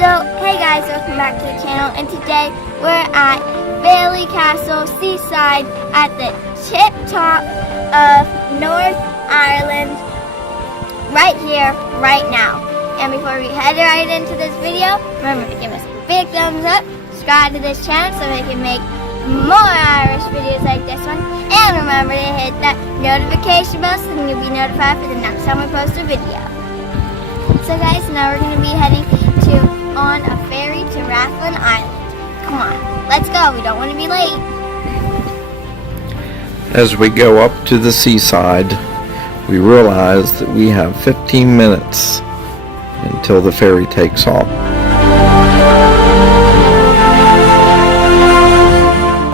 So, hey guys, welcome back to the channel, and today we're at Ballycastle Seaside at the tip top of North Ireland, right here, right now. And before we head right into this video, remember to give us a big thumbs up, subscribe to this channel so we can make more Irish videos like this one, and remember to hit that notification bell so then you'll be notified for the next time we post a video. So guys, now we're going to be heading on a ferry to Rathlin Island. Come on, let's go. We don't want to be late. As we go up to the seaside, we realize that we have 15 minutes until the ferry takes off.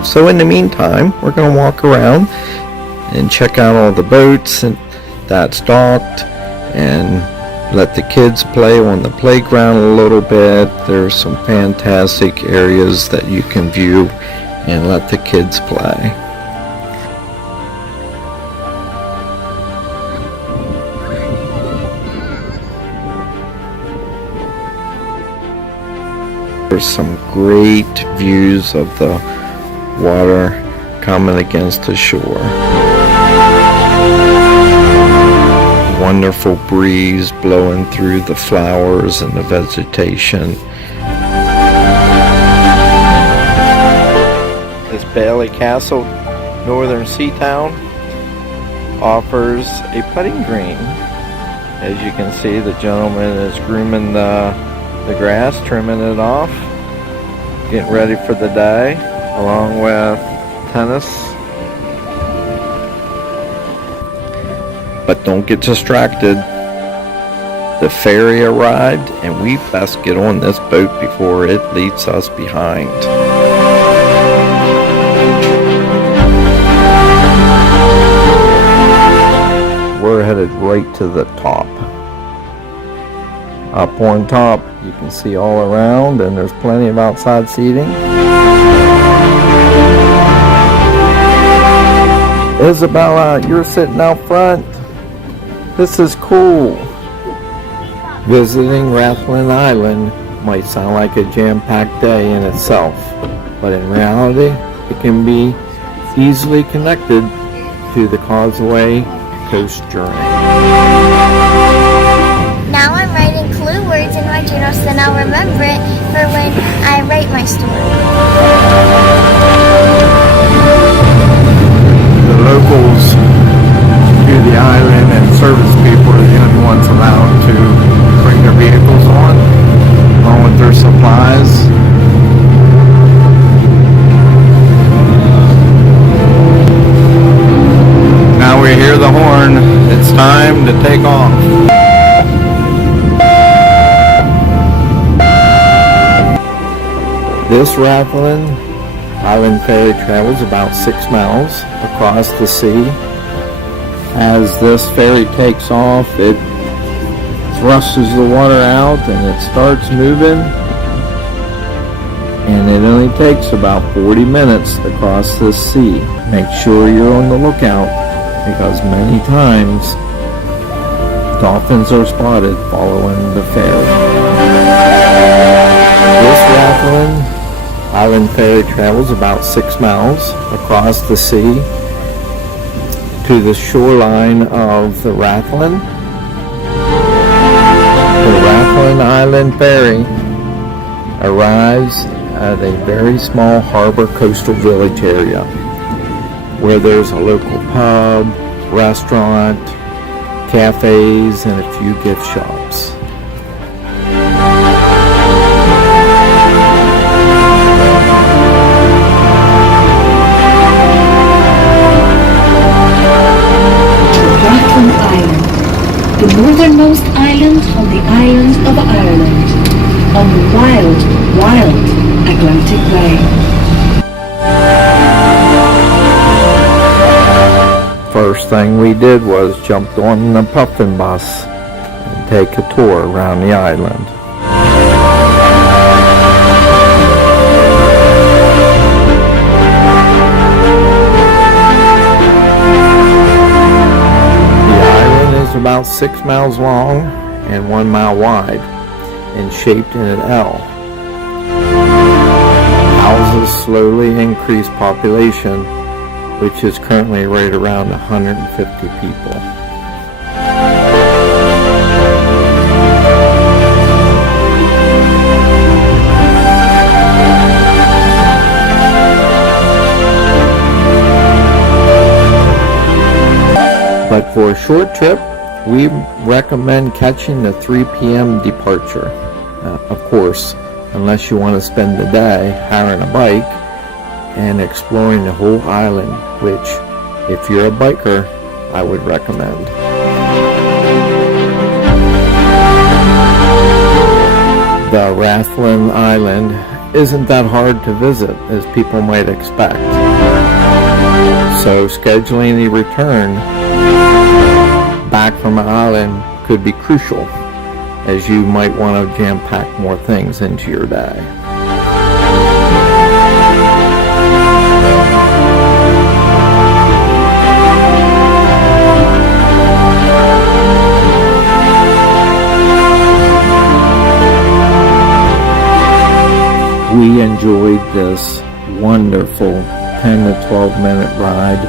So in the meantime, we're going to walk around and check out all the boats that's docked and let the kids play on the playground a little bit. There's some fantastic areas that you can view and let the kids play. There's some great views of the water coming against the shore. Wonderful breeze blowing through the flowers and the vegetation. This Ballycastle northern sea town offers a putting green. As you can see, the gentleman is grooming the grass, trimming it off, getting ready for the day, along with tennis. But don't get distracted. The ferry arrived and we best get on this boat before it leaves us behind. We're headed right to the top. Up on top you can see all around, and there's plenty of outside seating. Isabella, you're sitting out front. This is cool. Visiting Rathlin Island might sound like a jam-packed day in itself, but in reality, it can be easily connected to the Causeway Coast journey. Now I'm writing clue words in my journal so then I'll remember it for when I write my story. The locals to the island and service people are the only ones allowed to bring their vehicles on, along with their supplies. Now we hear the horn. It's time to take off. This Rathlin Island Ferry travels about 6 miles across the sea. As this ferry takes off, it thrusts the water out and it starts moving. And it only takes about 40 minutes to cross this sea. Make sure you're on the lookout because many times dolphins are spotted following the ferry. This Rathlin Island Ferry travels about 6 miles across the sea to the shoreline of the Rathlin. The Rathlin Island Ferry arrives at a very small harbor coastal village area where there's a local pub, restaurant, cafes, and a few gift shops. Rathlin Island, the northernmost island on the island of Ireland, on the wild, wild Atlantic Way. First thing we did was jumped on the puffin bus and take a tour around the island. The island is about 6 miles long and 1 mile wide. and shaped in an L. Houses slowly increase population, which is currently right around 150 people. But for a short trip, we recommend catching the 3 p.m. departure. Of course, unless you want to spend the day hiring a bike and exploring the whole island, which, if you're a biker, I would recommend. The Rathlin Island isn't that hard to visit as people might expect. So scheduling the return back from an island could be crucial, as you might want to jam-pack more things into your day. We enjoyed this wonderful 10 to 12 minute ride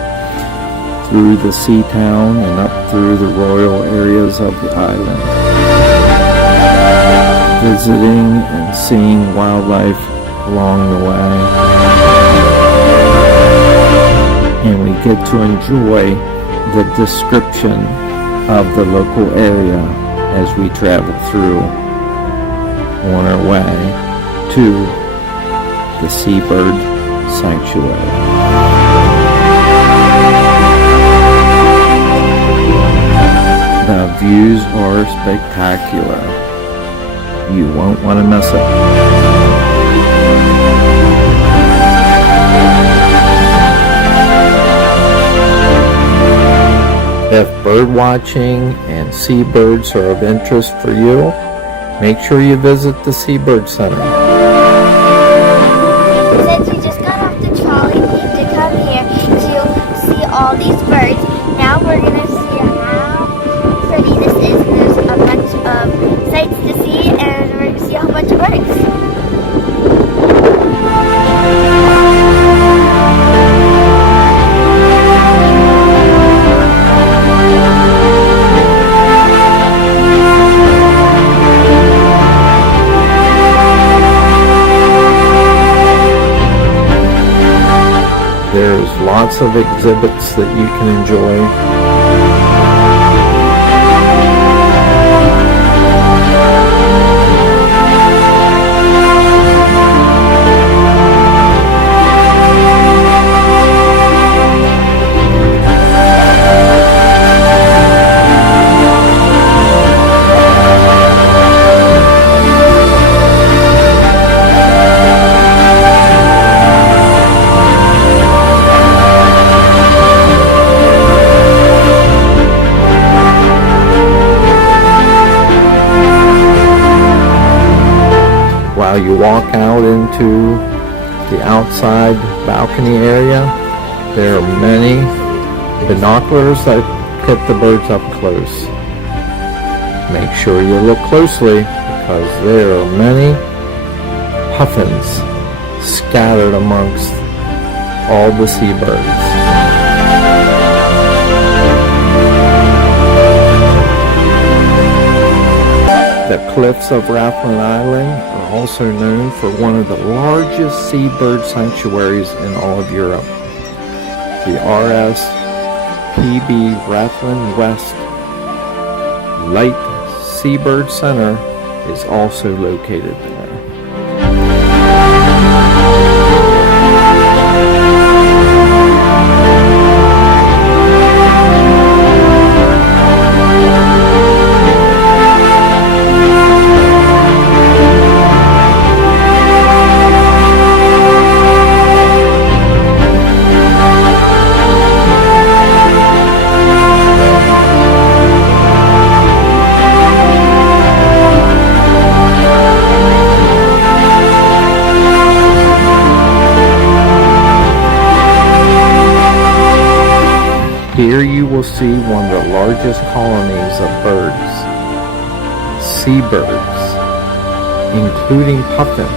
through the sea town and up through the royal areas of the island, visiting and seeing wildlife along the way, and we get to enjoy the description of the local area as we travel through on our way to the Seabird Sanctuary. The views are spectacular. You won't want to miss it. If bird watching and seabirds are of interest for you, make sure you visit the Seabird Center. Since we just got off the trolley to come here to see all these birds, now we're going to see how pretty this is. There's a bunch of sights to see, and we're going to see a whole bunch of birds. There's lots of exhibits that you can enjoy. While you walk out into the outside balcony area, there are many binoculars that get the birds up close. Make sure you look closely because there are many puffins scattered amongst all the seabirds. The cliffs of Rathlin Island are also known for one of the largest seabird sanctuaries in all of Europe. The RSPB Rathlin West Light Seabird Center is also located there. Here you will see one of the largest colonies of birds, seabirds, including puffins.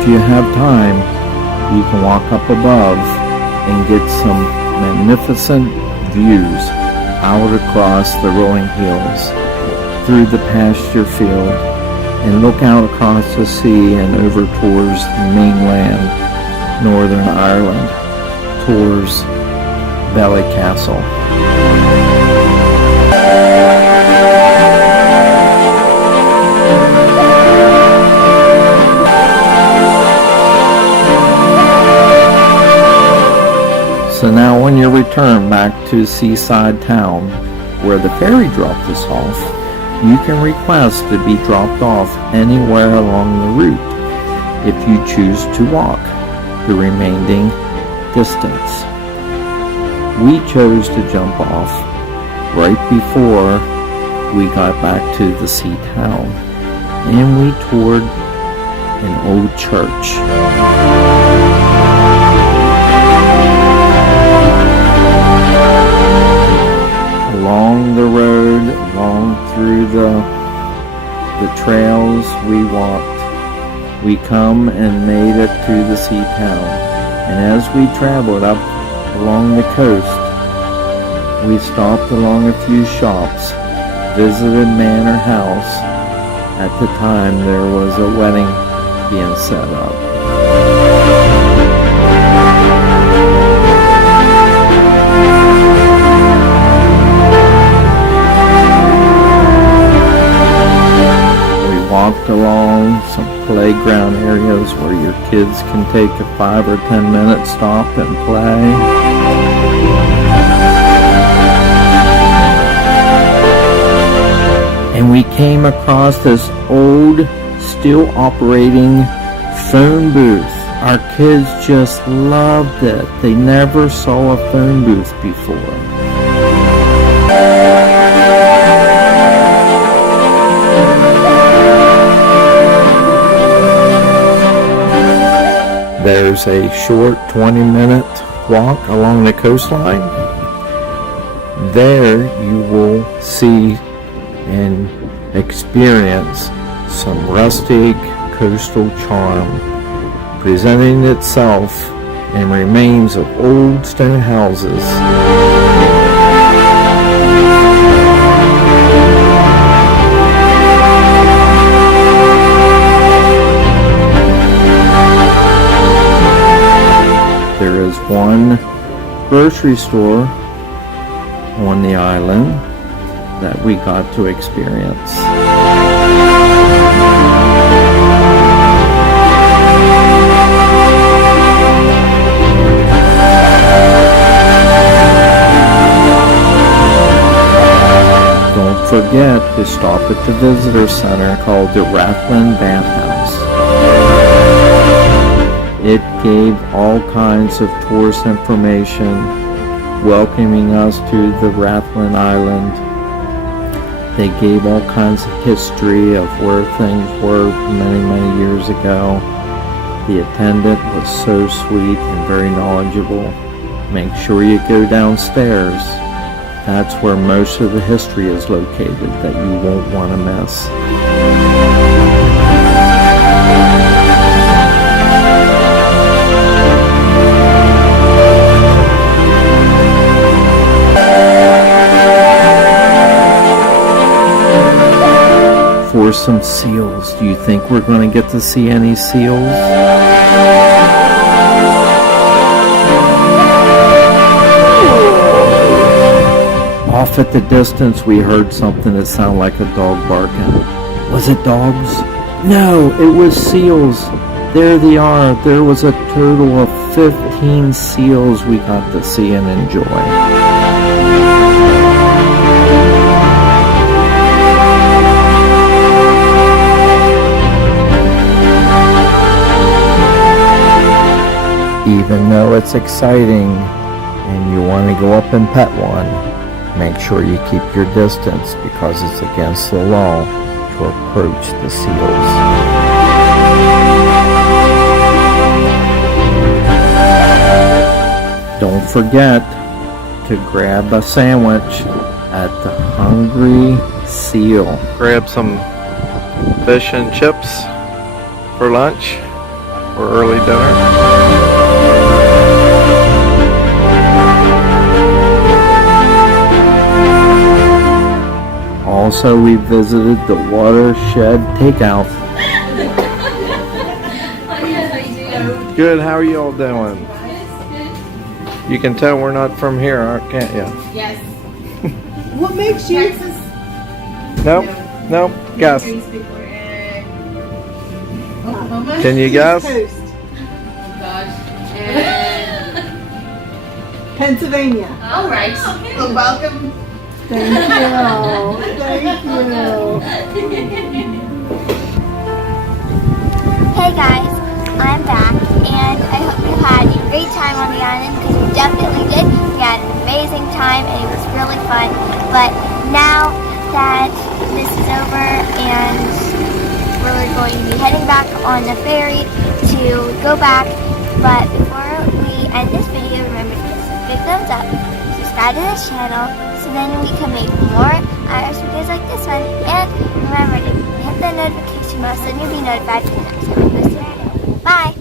If you have time, you can walk up above and get some magnificent views out across the rolling hills, through the pasture field, and look out across the sea and over towards the mainland, Northern Ireland, towards Ballycastle. So now on your return back to Seaside Town, where the ferry dropped us off, you can request to be dropped off anywhere along the route if you choose to walk the remaining distance. We chose to jump off right before we got back to the sea town, and we toured an old church. Along the road, along through the trails we walked, we come and made it to the sea town. And as we traveled up along the coast, we stopped along a few shops, visited Manor House. At the time there was a wedding being set up. Walked along some playground areas where your kids can take a 5 or 10 minute stop and play. And we came across this old, still operating phone booth. Our kids just loved it. They never saw a phone booth before. There's a short 20-minute walk along the coastline. There you will see and experience some rustic coastal charm presenting itself in remains of old stone houses. There is one grocery store on the island that we got to experience. Don't forget to stop at the visitor center called the Rathlin Bathhouse. It gave all kinds of tourist information, welcoming us to the Rathlin Island. They gave all kinds of history of where things were many, many years ago. The attendant was so sweet and very knowledgeable. Make sure you go downstairs. That's where most of the history is located that you won't want to miss. For some seals. Do you think we're going to get to see any seals? Off at the distance we heard something that sounded like a dog barking. Was it dogs? No, it was seals. There they are. There was a total of 15 seals we got to see and enjoy. Even though it's exciting and you want to go up and pet one, Make sure you keep your distance because it's against the law to approach the seals. Don't forget to grab a sandwich at the Hungry Seal. Grab some fish and chips for lunch or early dinner. Also, we visited the Watershed Takeout. Good, how are you all doing? You can tell we're not from here, can't you? Yes. What makes you? Texas. Nope, guess. Can you guess? Coast. Oh gosh. And Pennsylvania. all right. Well, welcome. Thank you. Thank you. Hey guys, I'm back, and I hope you had a great time on the island, because we definitely did. We had an amazing time, and it was really fun. But now that this is over, and we're going to be heading back on the ferry to go back. But before we end this video, remember to give us a big thumbs up, subscribe to this channel, so then we can make more Irish videos like this one. And remember to hit the notification bell so you'll be notified when the next time we post a video. Bye!